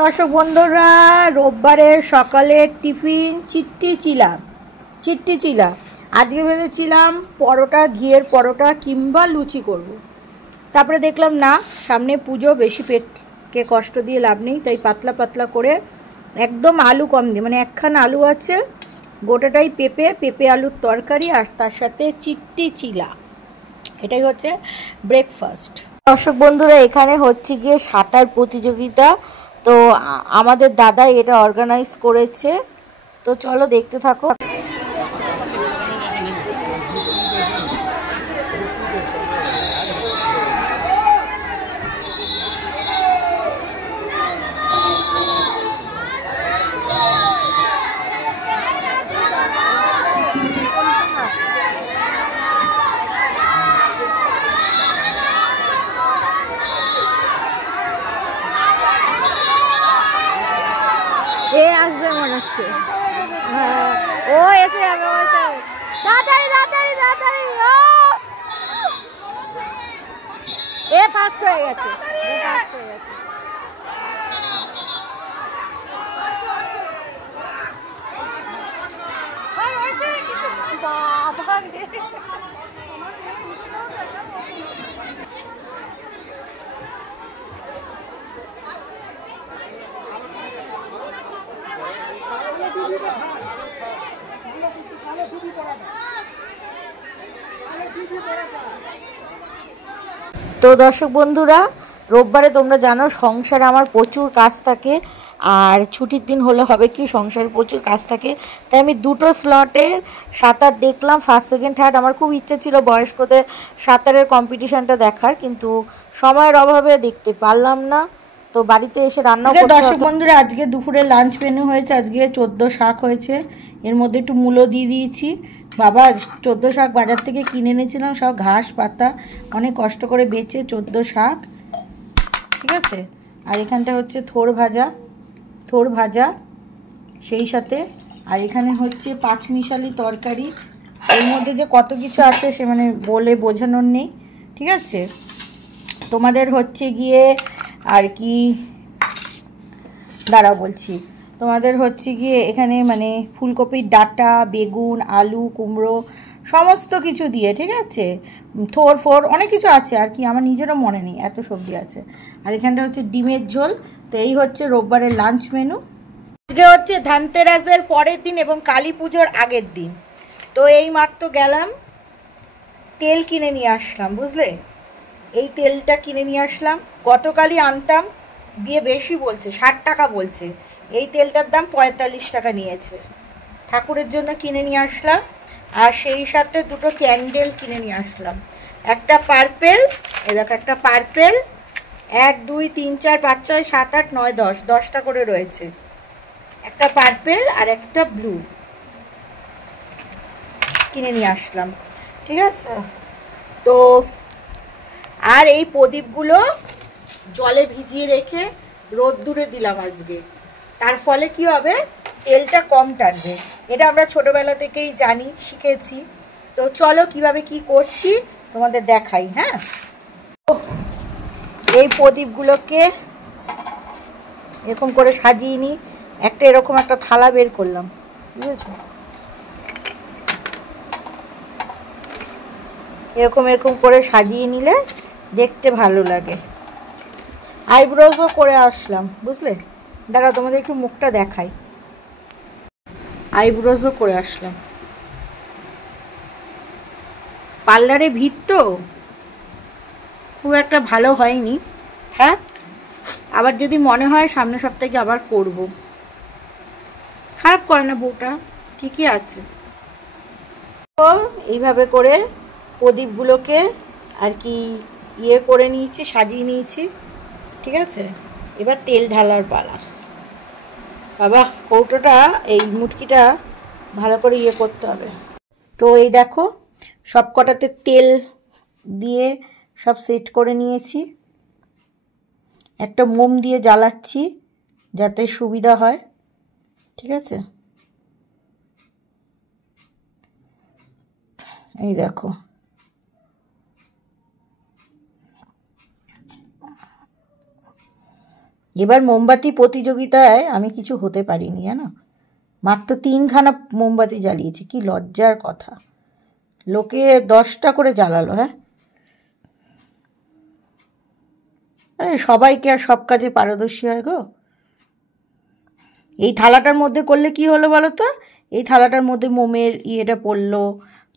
দর্শক বন্ধুরা, রোববারের সকালের টিফিন চিট্টি চিলা। আজকে ভেবেছিলাম পরোটা, ঘিয়ের পরোটা কিংবা লুচি করব। তারপরে দেখলাম না, সামনে পুজো, বেশি পেটকে কষ্ট দিয়ে লাভ নেই, তাই পাতলা পাতলা করে একদম আলু কম দিয়ে, মানে একখানা আলু আছে, গোটাটাই পেঁপে আলুর তরকারি, আর তার সাথে চিট্টি চিলা। এটাই হচ্ছে ব্রেকফাস্ট। দর্শক বন্ধুরা, এখানে হচ্ছে গিয়ে সাঁতার প্রতিযোগিতা। তো আমাদের দাদা এটা অর্গানাইজ করেছে, তো চলো দেখতে থাকো। এ আসবে মনে হচ্ছে, ও এসে যাবে, তাড়াতাড়ি তাড়াতাড়ি তাড়াতাড়ি। এ ফার্স্ট হয়ে গেছে, বাবা তো দর্শক বন্ধুরা, রোববারে তোমরা জানো সংসারে আমার প্রচুর কাজ থাকে, আর ছুটির দিন হলে হবে কি, সংসারে প্রচুর কাজ থাকে, তাই আমি দুটো স্লটের সাঁতার দেখলাম, ফার্স্ট সেকেন্ড থার্ড। আমার খুব ইচ্ছে ছিল বয়স্কদের সাঁতারের কম্পিটিশনটা দেখার, কিন্তু সময়ের অভাবে দেখতে পারলাম না। তো বাড়িতে এসে রান্না করতে। দর্শক বন্ধুরা, আজকে দুপুরে লাঞ্চ মেনু হয়েছে, আজকে 14 শাক হয়েছে, এর মধ্যে একটু মূলো দিয়ে দিয়েছি। বাবা 14 শাক বাজার থেকে কিনে এনেছিলাম, সব ঘাস পাতা অনেক কষ্ট করে বেছে 14 শাক, ঠিক আছে। আর এখানটা হচ্ছে থোড় ভাজা সেই সাথে, আর এখানে হচ্ছে পাঁচমিশালি তরকারি। এর মধ্যে যে কত কিছু আছে সে মানে বলে বোঝানোর নেই, ঠিক আছে। তোমাদের হচ্ছে গিয়ে আর কি, দাঁড়াও বলছি, তোমাদের হচ্ছে গিয়ে এখানে মানে ফুলকপির ডাঁটা, বেগুন, আলু, কুমড়ো সমস্ত কিছু দিয়ে, ঠিক আছে, থোড় অনেক কিছু আছে, আর কি আমার নিজেরও মনে নেই, এত সবজি আছে। আর এখানটা হচ্ছে ডিমের ঝোল। তো এই হচ্ছে রোববারের লাঞ্চ মেনু। আজকে হচ্ছে ধনতেরাসের পরের দিন এবং কালী পুজোর আগের দিন। তো এই মাত্র গেলাম, তেল কিনে নিয়ে আসলাম, বুঝলে, এই তেলটা কিনে নিয়ে আসলাম, গতকালই আনতাম, দিয়ে বেশি বলছে, 60 টাকা বলছে। এই তেলটার দাম 45 টাকা নিয়েছে। ঠাকুরের জন্য কিনে নিয়ে আসলাম, আর সেই সাথে দুটো ক্যান্ডেল কিনে নিয়ে আসলাম। একটা পার্পেল, এ দেখো একটা পার্পেল, 1 2 3 4 5 6 7 8 9 10, 10টা করে রয়েছে। একটা পার্পেল আর একটা ব্লু কিনে নিয়ে আসলাম, ঠিক আছে। তো আর এই প্রদীপগুলো জলে ভিজিয়ে রেখে রোদ্দুরে দিলাম আজকে, তার ফলে কি হবে, তেলটা কম টানবে। এটা আমরা ছোটবেলা থেকেই জানি, শিখেছি। তো চলো কিভাবে কি করছি তোমাদের দেখাই। হ্যাঁ, এই প্রদীপগুলোকে এরকম করে সাজিয়ে নিই। একটা এরকম একটা থালা বের করলাম, বুঝেছো, এরকম করে সাজিয়ে নিলে দেখতে ভালো লাগে। আইব্রোজও করে আসলাম, বুঝলে, দাঁড়াও তোমাদের একটু মুখটা দেখাই। আইব্রোজও করে আসলাম, পার্লারে ভিড় তো খুব একটা ভালো হয়নি। হ্যাঁ, আবার যদি মনে হয় সামনের সপ্তাহে আবার করব। খারাপ করে না বউটা, ঠিকই আছে। তো এইভাবে করে প্রদীপগুলোকে আর কি ইয়ে করে নিয়েছি, সাজিয়ে নিয়েছি, ঠিক আছে। এবার তেল ঢালার পালা। বাবা কৌটোটা, এই মুটকিটা ভালো করে ইয়ে করতে হবে। তো এই দেখো, সব কটাতে তেল দিয়ে সব সেট করে নিয়েছি। একটা মোম দিয়ে জ্বালাচ্ছি যাতে সুবিধা হয়, ঠিক আছে। এই দেখো, এবার মোমবাতি প্রতিযোগিতায় আমি কিছু হতে পারিনি, জানো, মাত্র 3খানা মোমবাতি জ্বালিয়েছি। কি লজ্জার কথা, লোকে 10টা করে জ্বালালো। হ্যাঁ, আরে সবাইকে আর সব কাজে পারদর্শী হয় গো। এই থালাটার মধ্যে করলে কি হলো বলো তো, এই থালাটার মধ্যে মোমের ইয়েটা পড়লো,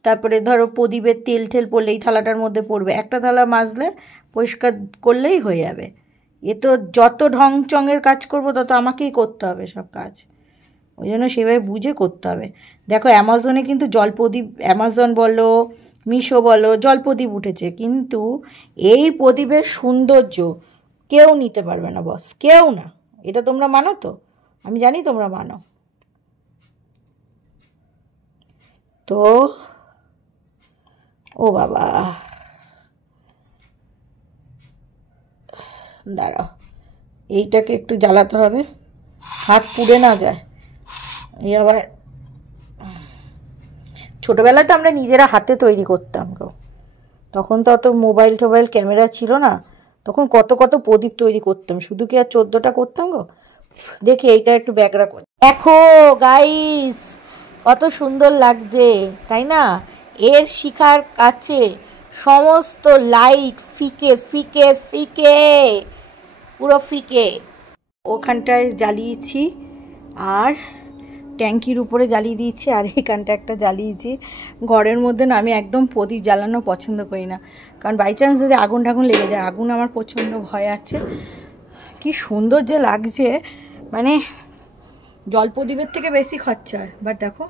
তারপরে ধরো প্রদীপের তেল ঠেল পড়লে এই থালাটার মধ্যে পড়বে, একটা থালা মাজলে পরিষ্কার করলেই হয়ে যাবে। এ তো যত ঢং চঙের কাজ করব তত আমাকেই করতে হবে সব কাজ, ওই জন্য সেভাবে বুঝে করতে হবে। দেখো অ্যামাজনে কিন্তু জলপ্রদীপ, অ্যামাজন বলো মিশো বলো, জলপ্রদীপ উঠেছে, কিন্তু এই প্রদীপের সৌন্দর্য কেউ নিতে পারবে না বস, কেউ না। এটা তোমরা মানো তো, আমি জানি তোমরা মানো। তো ও বাবা, দাঁড়াও, এইটাকে একটু জ্বালাতে হবে, হাত পুড়ে না যায়। এই আবার ছোটোবেলায় তো আমরা নিজেরা হাতে তৈরি করতাম গো, তখন তো অত মোবাইল টোবাইল ক্যামেরা ছিল না, তখন কত কত প্রদীপ তৈরি করতাম, শুধু কি আর 14টা করতাম গো। দেখি এইটা একটু ব্যাগরা কর, দেখো গাইস কত সুন্দর লাগছে তাই না। এর শিখার কাছে সমস্ত লাইট ফিকে ফিকে ফিকে, পুরো ফিকে। ওখানটায় জ্বালিয়েছি আর ট্যাঙ্কির উপরে জ্বালিয়ে দিয়েছি, আর এখানটা একটা জ্বালিয়েছি। ঘরের মধ্যে না আমি একদম প্রদীপ জ্বালানো পছন্দ করি না, কারণ বাই চান্স যদি আগুন টাগুন লেগে যায়, আগুন আমার প্রচণ্ড ভয় আছে। কি সুন্দর যে লাগছে, মানে জলপ্রদীপের থেকে বেশি খরচা হয়, বাট দেখো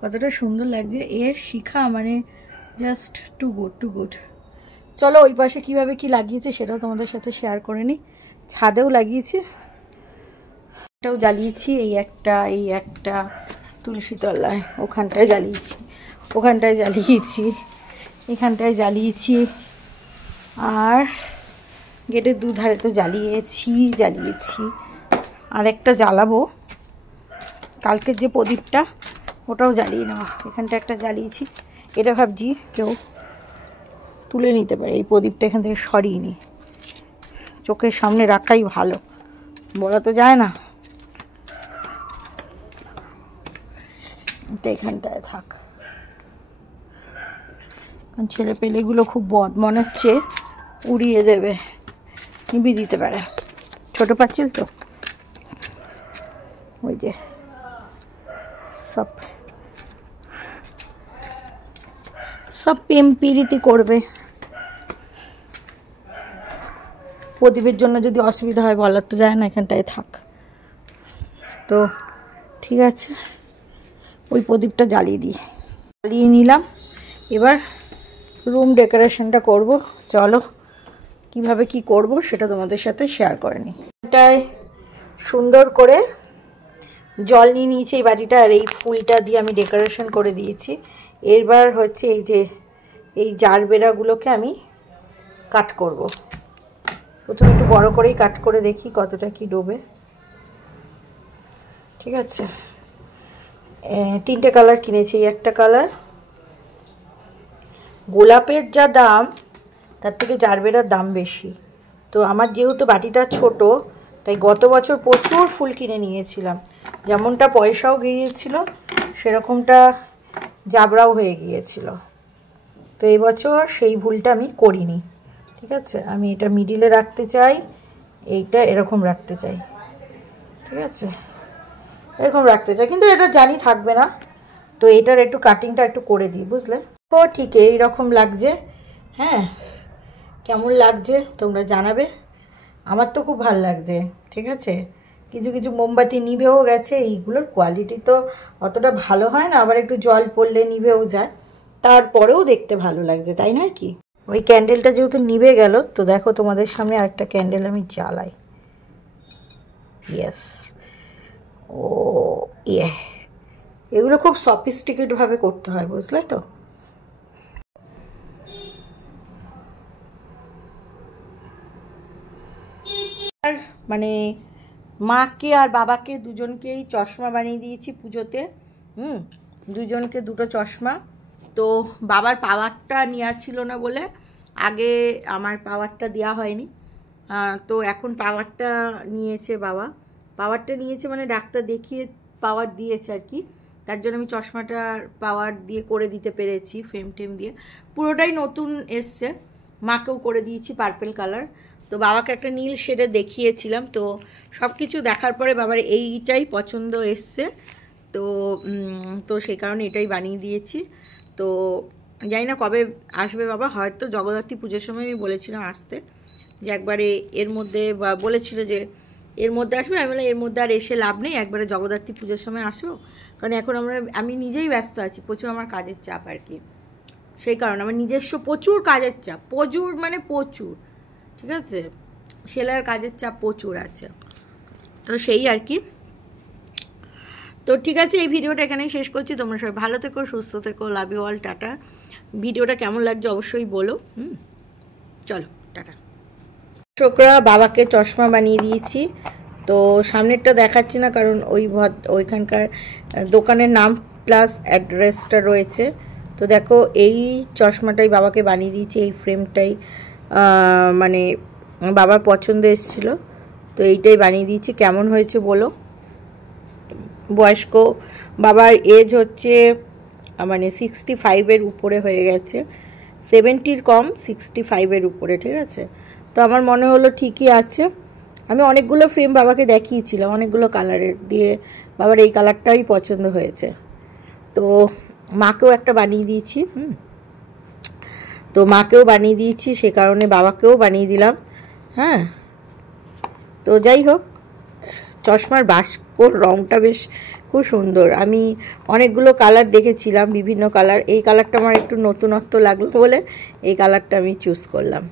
কতটা সুন্দর লাগছে। এর শিখা মানে just too good too good. চলো ওই পাশে কীভাবে কি লাগিয়েছে সেটাও তোমাদের সাথে শেয়ার করে নিই। ছাদেও লাগিয়েছি, এটাও জ্বালিয়েছি, এই একটা তুলসী তলায়, ওখানটায় জ্বালিয়েছি, ওখানটায় জ্বালিয়েছি, এখানটায় জ্বালিয়েছি, আর গেটের দুধারে তো জ্বালিয়েছি। আর একটা জ্বালাবো, কালকের যে প্রদীপটা ওটাও জ্বালিয়ে নেওয়া, এখানটা একটা জ্বালিয়েছি। এটা ভাবছি কেউ তুলে নিতে পারে, এই প্রদীপটা এখান থেকে সরিয়ে নিই, চোখের সামনে রাখাই ভালো, বলা তো যায় না। এটা এখানটায় থাক, ছেলে পেলেগুলো খুব বদ মনে হচ্ছে, উড়িয়ে দেবে, নিবি দিতে পারে, ছোট পাচ্ছিল তো, ওই যে সব সব প্রেম প্রীতি করবে। প্রদীপের জন্য যদি অসুবিধা হয় বলার তো যায় না, এখানটায় থাক। তো ঠিক আছে, ওই প্রদীপটা জ্বালিয়ে নিলাম। এবার রুম ডেকোরেশনটা করব, চলো কিভাবে কি করব সেটা তোমাদের সাথে শেয়ার করে নিই। এটায় সুন্দর করে জল নিয়ে নিয়েছি এই বাটিটা, আর এই ফুলটা দিয়ে আমি ডেকোরেশন করে দিয়েছি। এবার হচ্ছে এই যে এই জারবেরাগুলোকে আমি কাট করব। প্রথমে একটু বড় করেই কাট করে দেখি কতটা কি ডোবে। ঠিক আছে, 3টে কালার কিনেছি, একটা কালার, গোলাপের যা দাম তার থেকে জারবেরার দাম বেশি। তো আমার যেহেতু বাটিটা ছোট, তাই গত বছর প্রচুর ফুল কিনে নিয়েছিলাম, যেমনটা পয়সাও গিয়েছিল সেরকমটা জাবরাও হয়ে গিয়েছিল। তো এই বছর সেই ভুলটা আমি করিনি। ঠিক আছে, আমি এটা মিডিলে রাখতে চাই, এইটা এরকম রাখতে চাই। ঠিক আছে, এরকম রাখতে চাই, কিন্তু এটা জানি থাকবে না, তো এটার একটু কাটিংটা একটু করে দিই, বুঝলে। ও ঠিক এইরকম লাগছে। হ্যাঁ, কেমন লাগছে তোমরা জানাবে, আমার তো খুব ভালো লাগছে। ঠিক আছে, কিছু কিছু মোমবাতি নিভেও গেছে, এইগুলোর কোয়ালিটি তো অতটা ভালো হয় না, আবার একটু জল পড়লে নিভেও যায়, তারপরেও দেখতে ভালো লাগছে, তাই নয় কি। ওই ক্যান্ডেলটা যেহেতু নিভে গেল, তো দেখো তোমাদের সামনে আরেকটা ক্যান্ডেল আমি জ্বালাই। ইয়েস, ও ইয়ে, এগুলো খুব সফিস্টিকেট ভাবে করতে হয়, বুঝলে তো। মানে মাকে আর বাবাকে দুজনকেই চশমা বানিয়ে দিয়েছি পুজোতে। দুজনকে দুটো চশমা। তো বাবার পাওয়ারটা নেওয়া ছিল না বলে আগে আমার পাওয়ারটা দেওয়া হয়নি, তো এখন পাওয়ারটা নিয়েছে বাবা, পাওয়ারটা নিয়েছে মানে ডাক্তার দেখিয়ে পাওয়ার দিয়েছে আর কি, তার জন্য আমি চশমাটা পাওয়ার দিয়ে করে দিতে পেরেছি, ফ্রেম টেম দিয়ে। পুরোটাই নতুন এসছে, মাকেও করে দিয়েছি পার্পেল কালার। তো বাবাকে একটা নীল শেডে দেখিয়েছিলাম, তো সব কিছু দেখার পরে বাবার এইটাই পছন্দ এসছে, তো তো সেই কারণে এটাই বানিয়ে দিয়েছি। তো জানি না কবে আসবে বাবা, হয়তো জগদ্ধাত্রী পুজোর সময় আমি বলেছিলাম আসতে, যে একবারে এর মধ্যে বলেছিল যে এর মধ্যে আসবে, আমি বললাম এর মধ্যে আর এসে লাভ নেই, একবারে জগদ্ধাত্রী পুজোর সময় আসো, কারণ এখন আমি নিজেই ব্যস্ত আছি, প্রচুর আমার কাজের চাপ আর কি, সেই কারণে আমার নিজস্ব প্রচুর কাজের চাপ, প্রচুর মানে প্রচুর, ঠিক আছে, সেলাইয়ের কাজের চাপ প্রচুর আছে, তো সেই আর কি। তো ঠিক আছে, এই ভিডিওটা এখানেই শেষ করছি। তোমরা সবাই ভালো থেকো, সুস্থ থেকো, লাভ ইউ অল, টাটা। ভিডিওটা কেমন লাগছে অবশ্যই বলো। চলো টাটা। দর্শকরা, বাবাকে চশমা বানিয়ে দিয়েছি, তো সামনেরটা দেখাচ্ছি না কারণ ওইখানকার দোকানের নাম প্লাস অ্যাড্রেসটা রয়েছে। তো দেখো এই চশমাটাই বাবাকে বানিয়ে দিয়েছি, এই ফ্রেমটাই মানে বাবার পছন্দ এসেছিলো, তো এইটাই বানিয়ে দিয়েছি। কেমন হয়েছে বলো। বয়স্ক বাবার এজ হচ্ছে মানে 65-এর উপরে হয়ে গেছে, 70-র কম, 65-এর উপরে, ঠিক আছে। তো আমার মনে হলো ঠিকই আছে। আমি অনেকগুলো ফ্রেম বাবাকে দেখিয়েছিলাম, অনেকগুলো কালারের, দিয়ে বাবার এই কালারটাই পছন্দ হয়েছে, তো মাকেও একটা বানিয়ে দিয়েছি। তো মাকেও বানিয়ে দিয়েছি, সে কারণে বাবাকেও বানিয়ে দিলাম। হ্যাঁ, তো যাই হোক, চশমার বাস্কর রঙটা বেশ খুব সুন্দর। আমি অনেকগুলো কালার দেখেছিলাম, বিভিন্ন কালার, এই কালারটা আমার একটু নতুনত্ব লাগলো বলে এই কালারটা আমি চুজ করলাম।